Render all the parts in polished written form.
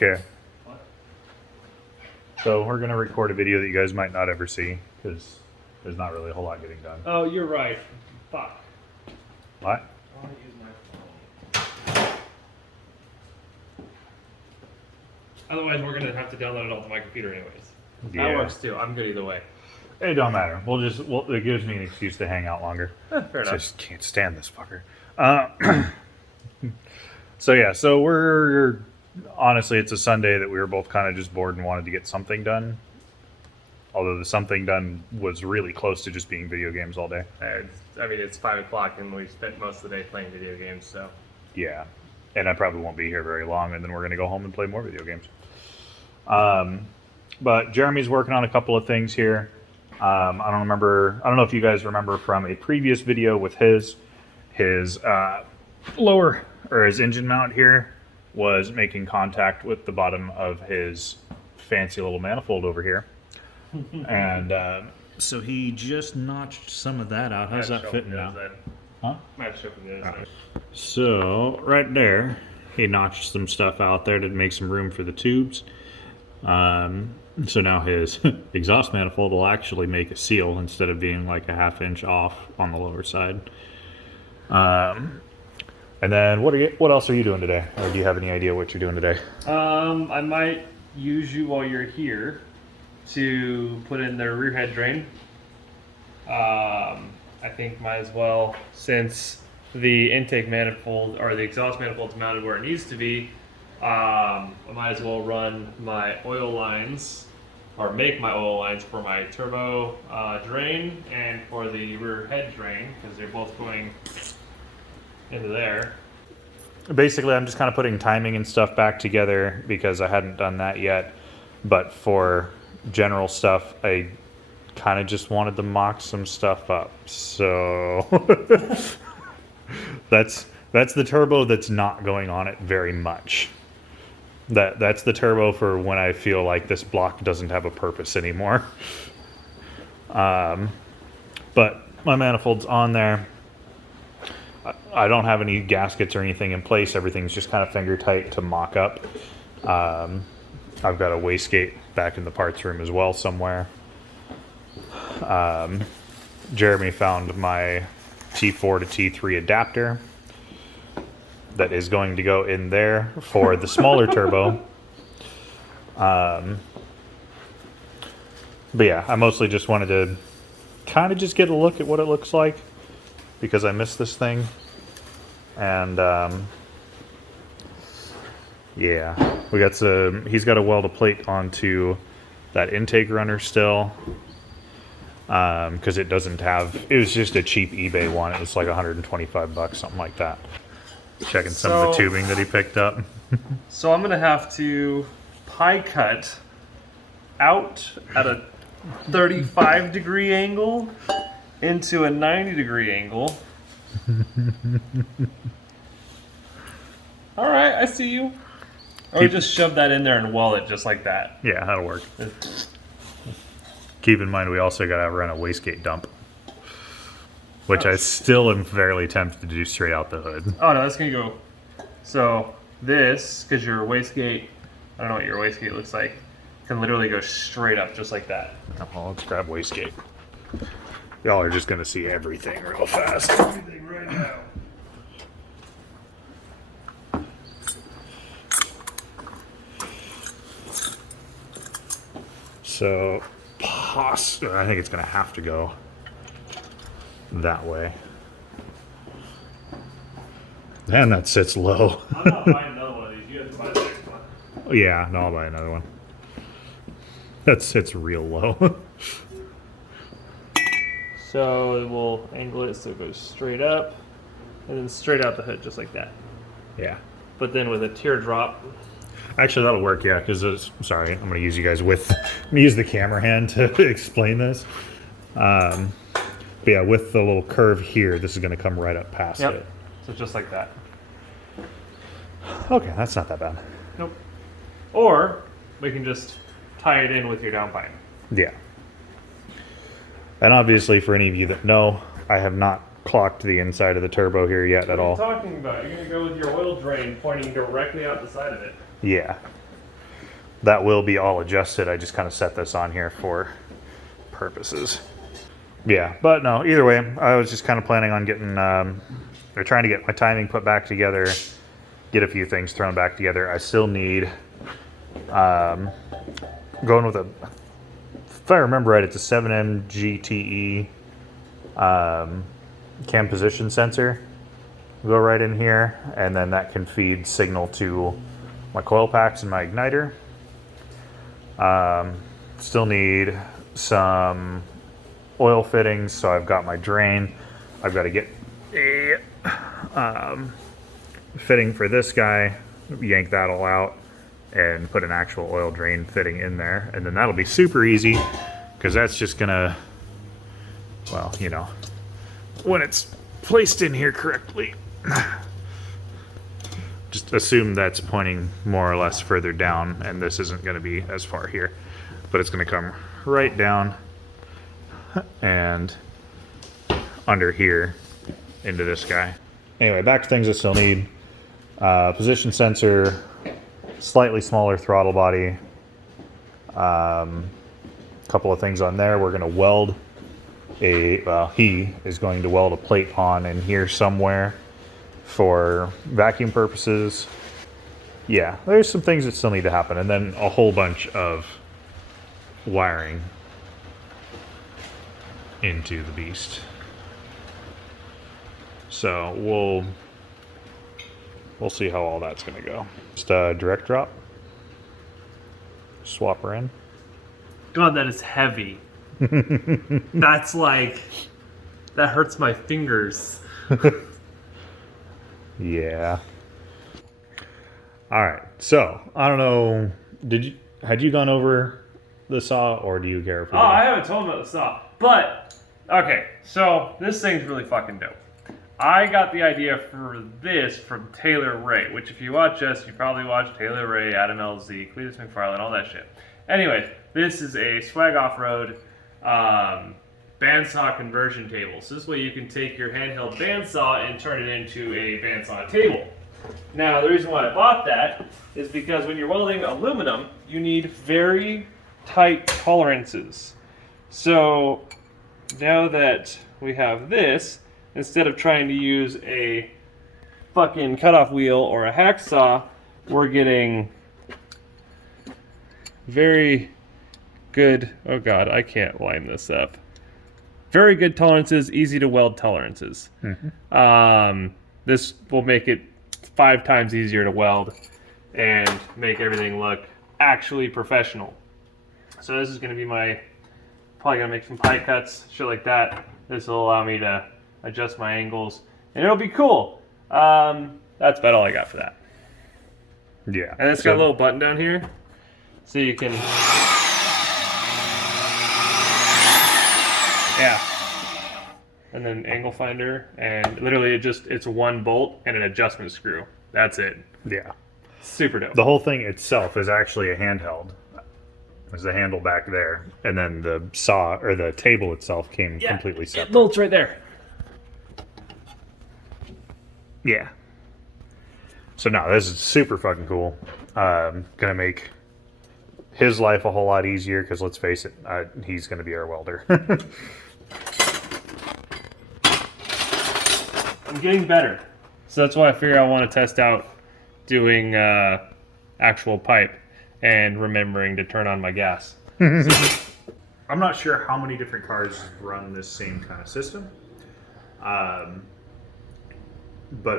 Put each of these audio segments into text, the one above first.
Okay. What? So we're going to record a video that you guys might not ever see because there's not really a whole lot getting done. Oh, you're right. Fuck. What? I want to use my phone. Otherwise, we're gonna have to download it onto my computer anyways. Yeah. That works too. I'm good either way. It don't matter. It gives me an excuse to hang out longer. Fair enough. I just can't stand this fucker. So we're honestly, it's a Sunday that we were both kind of just bored and wanted to get something done. Although the something done was really close to just being video games all day. It's 5 o'clock and we spent most of the day playing video games, so. Yeah, and I probably won't be here very long, and then we're gonna go home and play more video games. But Jeremy's working on a couple of things here. I don't know if you guys remember from a previous video with his lower, or his engine mount here was making contact with the bottom of his fancy little manifold over here. And so he just notched some of that out. How's that fitting now? Huh? Might have to show from the other side. So right there, he notched some stuff out there to make some room for the tubes. So now his exhaust manifold will actually make a seal instead of being like a ½ inch off on the lower side. And then what else are you doing today? Or do you have any idea what you're doing today? I might use you while you're here to put in the rear head drain. I think might as well, since the intake manifold or the exhaust manifold is mounted where it needs to be. I might as well run my oil lines, or make my oil lines for my turbo drain and for the rear head drain, because they're both going into there. Basically, I'm just kind of putting timing and stuff back together because I hadn't done that yet. But for general stuff, I kind of just wanted to mock some stuff up. So that's the turbo that's not going on it very much. That's the turbo for when I feel like this block doesn't have a purpose anymore. But my manifold's on there. I don't have any gaskets or anything in place. Everything's just kind of finger tight to mock up. I've got a wastegate back in the parts room as well somewhere. Jeremy found my T4 to T3 adapter that is going to go in there for the smaller turbo. But yeah, I mostly just wanted to kind of just get a look at what it looks like because I miss this thing. And yeah, he's got to weld a plate onto that intake runner still. Because it was just a cheap eBay one. It was like $125, something like that. Checking some of the tubing that he picked up. So I'm gonna have to pie cut out at a 35-degree angle into a 90-degree angle. All right, I see you. Or just shove that in there and weld it just like that. Yeah, that'll work. Keep in mind, we also got to run a wastegate dump, which I still am fairly tempted to do straight out the hood. Oh no, that's gonna go. So this, because your wastegate, I don't know what your wastegate looks like, can literally go straight up just like that. Oh, let's grab wastegate. Y'all are just gonna see everything real fast. Everything right now. So, I think it's gonna have to go that way. And that sits low. I'm not buying another one of these. You have to buy the next one. Yeah, no, I'll buy another one. That sits real low. So we'll angle it so it goes straight up, and then straight out the hood, just like that. Yeah. But then with a teardrop. Actually, that'll work, yeah, because sorry, I'm going to use you guys with, I'm going to use the camera hand to explain this. But yeah, with the little curve here, this is going to come right up past it. So just like that. Okay, that's not that bad. Nope. Or we can just tie it in with your downpipe. Yeah. And obviously, for any of you that know, I have not clocked the inside of the turbo here yet at all. What are you talking about? You're going to go with your oil drain pointing directly out the side of it. Yeah. that will be all adjusted. I just kind of set this on here for purposes. Yeah, but no, either way, I was just kind of planning on getting, or trying to get my timing put back together, get a few things thrown back together. I still need, going with a, if I remember right, it's a 7M GTE cam position sensor. Go right in here, and then that can feed signal to my coil packs and my igniter. Still need some oil fittings, so I've got my drain. I've got to get a fitting for this guy, yank that all out, and put an actual oil drain fitting in there, and then that'll be super easy because that's just gonna, well, you know, when it's placed in here correctly, just assume that's pointing more or less further down, and this isn't going to be as far here, but it's going to come right down and under here into this guy. Anyway, back to things I still need. Position sensor, slightly smaller throttle body, couple of things on there. We're going to weld he is going to weld a plate on in here somewhere for vacuum purposes. Yeah, there's some things that still need to happen, and then a whole bunch of wiring into the beast. So we'll see how all that's gonna go. Just direct drop, swap her in. God, that is heavy. That's like, that hurts my fingers. Yeah. All right. So I don't know. Had you gone over the saw, or do you care if we Oh, I haven't told about the saw. But, okay, so this thing's really fucking dope. I got the idea for this from Taylor Ray, which if you watch us, you probably watch Taylor Ray, Adam LZ, Cletus McFarlane, all that shit. Anyways, this is a swag off-road bandsaw conversion table. So this way you can take your handheld bandsaw and turn it into a bandsaw table. Now, the reason why I bought that is because when you're welding aluminum, you need very tight tolerances. So now that we have this, instead of trying to use a fucking cutoff wheel or a hacksaw, we're getting very good, oh god, I can't line this up. Very good tolerances, easy to weld tolerances. Mm-hmm. This will make it 5 times easier to weld and make everything look actually professional. So this is going to be probably going to make some pie cuts, shit like that. This will allow me to adjust my angles, and it'll be cool. That's about all I got for that. Yeah. And it's got a little button down here, so you can... Yeah. And then angle finder, and literally it's one bolt and an adjustment screw. That's it. Yeah. Super dope. The whole thing itself is actually a handheld. There's a handle back there, and then the saw or the table itself came completely separate. It bolts right there. Yeah. So no, this is super fucking cool. Gonna make his life a whole lot easier because let's face it, he's gonna be our welder. I'm getting better, so that's why I figure I want to test out doing actual pipe and remembering to turn on my gas. I'm not sure how many different cars run this same kind of system, but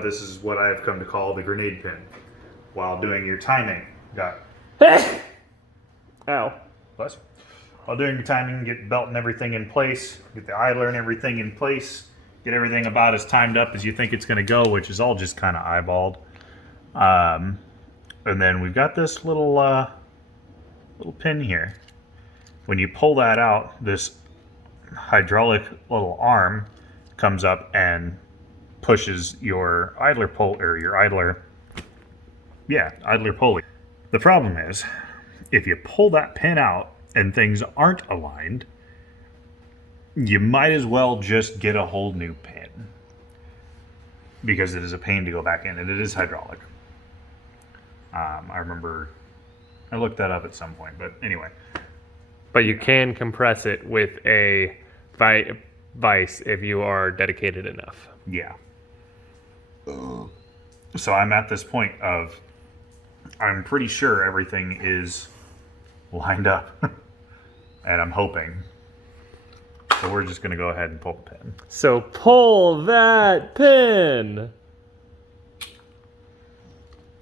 this is what I've come to call the grenade pin. While doing your timing, Ow. bless you. While doing your timing, get the belt and everything in place, get the idler and everything in place, get everything about as timed up as you think it's going to go, which is all just kind of eyeballed. And then we've got this little pin here. When you pull that out, this hydraulic little arm comes up and pushes your idler pulley. The problem is, if you pull that pin out and things aren't aligned, you might as well just get a whole new pin, because it is a pain to go back in, and it is hydraulic. I remember I looked that up at some point, but anyway. But you can compress it with a vise if you are dedicated enough. Yeah. So I'm at this point of, I'm pretty sure everything is lined up. And I'm hoping. So we're just going to go ahead and pull the pin. So pull that pin!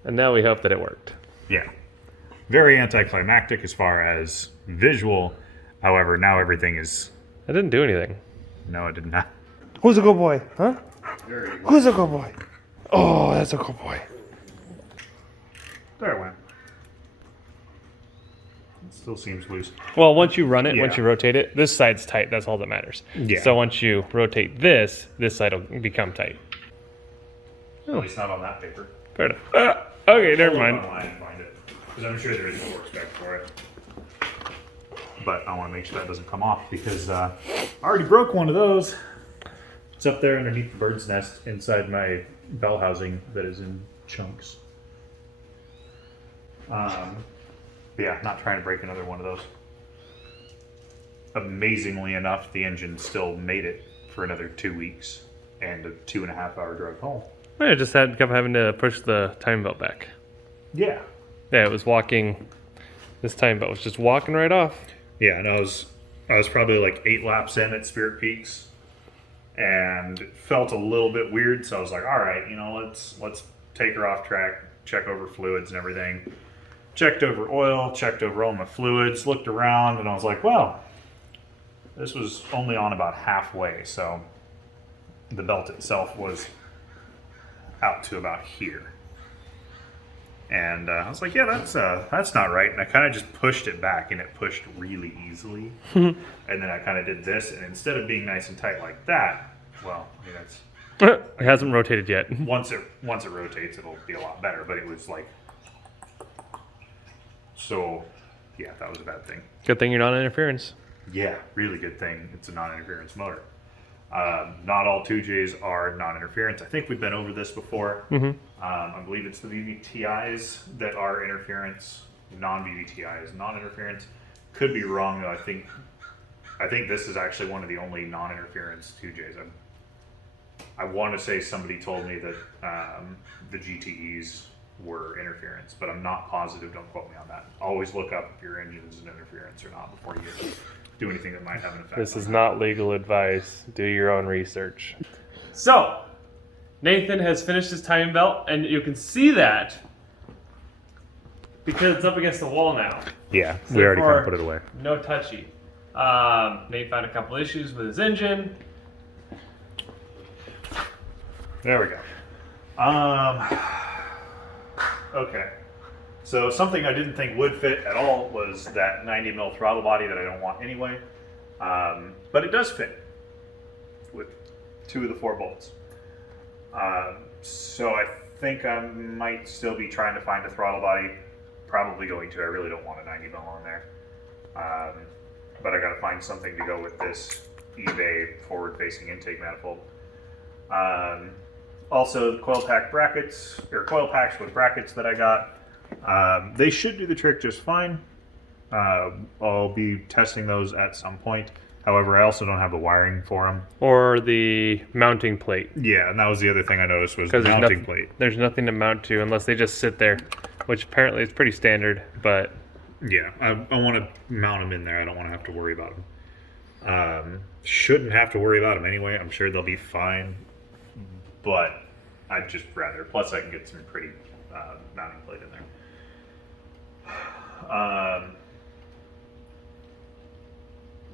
And now we hope that it worked. Yeah. Very anticlimactic as far as visual. However, now everything is... I didn't do anything. No, it did not. Who's a good boy? Huh? Very well. Who's a good boy? Oh, that's a good boy. There it went. It still seems loose. Well, once you run it, once Yeah. you rotate it, this side's tight. That's all that matters. Yeah. So once you rotate this side will become tight. At least not on that paper. Fair enough. Okay, never I'll look mind. online and find it. Because I'm sure there is a torque spec for it. But I want to make sure that doesn't come off because I already broke one of those. It's up there underneath the bird's nest inside my bell housing that is in chunks. Yeah, not trying to break another one of those. Amazingly enough, the engine still made it for another 2 weeks and a 2.5 hour drive home. I just kept having to push the time belt back. Yeah. Yeah, it was walking. This time belt was just walking right off. Yeah, and I was probably like 8 laps in at Spirit Peaks, and it felt a little bit weird. So I was like, all right, let's take her off track, check over fluids and everything. Checked over oil, checked over all my fluids, looked around, and I was like, well, this was only on about halfway, so the belt itself was out to about here. And I was like, yeah, that's not right. And I kind of just pushed it back, and it pushed really easily. And then I kind of did this, and instead of being nice and tight like that, well, I mean, that's It hasn't rotated yet. once it rotates, it'll be a lot better. But it was like, so yeah, that was a bad thing. Good thing you're not interference. Yeah, really good thing. It's a non-interference motor. Not all 2Js are non-interference. I think we've been over this before. I believe it's the VVTIs that are interference, non-VVTIs, non-interference. Could be wrong though. I think this is actually one of the only non-interference 2Js. I want to say somebody told me that the GTEs were interference, but I'm not positive. Don't quote me on that. Always look up if your engine is an interference or not before you do anything that might have an effect. This is not legal advice. Do your own research. So, Nathan has finished his timing belt, and you can see that because it's up against the wall now. Yeah, So we already kind therefore, of put it away. No touchy. Nate found a couple issues with his engine. There we go. Okay. So something I didn't think would fit at all was that 90 mil throttle body that I don't want anyway. But it does fit with 2 of the 4 bolts. So I think I might still be trying to find a throttle body. Probably going to. I really don't want a 90 mil on there. But I got to find something to go with this eBay forward-facing intake manifold. Also, the coil pack brackets, or coil packs with brackets that I got, they should do the trick just fine. I'll be testing those at some point. However, I also don't have the wiring for them. Or the mounting plate. Yeah, and that was the other thing I noticed was the Because mounting plate. there's nothing to mount to unless they just sit there, which apparently is pretty standard, but... Yeah, I want to mount them in there. I don't want to have to worry about them. Shouldn't have to worry about them anyway. I'm sure they'll be fine. But I'd just rather. Plus, I can get some pretty mounting plate in there.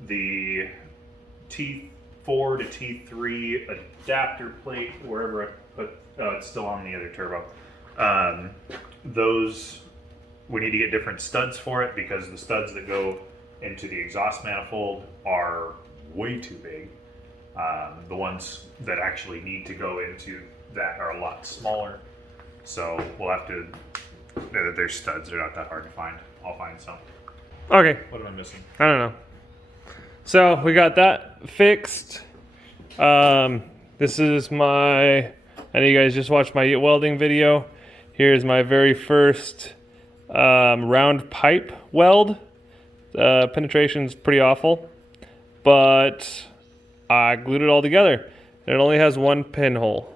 The T4 to T3 adapter plate, wherever I put, it's still on the other turbo. Those, we need to get different studs for it because the studs that go into the exhaust manifold are way too big. The ones that actually need to go into that are a lot smaller. So we'll have to, their studs are not that hard to find. I'll find some. Okay, What am I missing? I don't know. So we got that fixed. This is I know you guys just watched my welding video. Here's my very first round pipe weld. Penetration's pretty awful, but I glued it all together. And it only has one pinhole.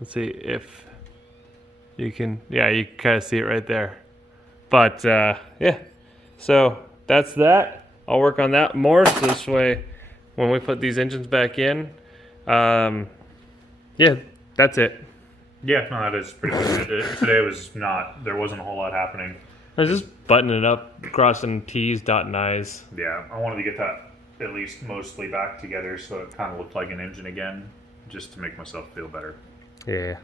Let's see if you can, yeah, you can kind of see it right there. But yeah, so that's that. I'll work on that more, so this way when we put these engines back in, yeah, that's it. Yeah, no, that is pretty much it. Today was not, there wasn't a whole lot happening. I was just buttoning it up, crossing T's, dotting I's. Yeah, I wanted to get that at least mostly back together so it kind of looked like an engine again, just to make myself feel better. Yeah.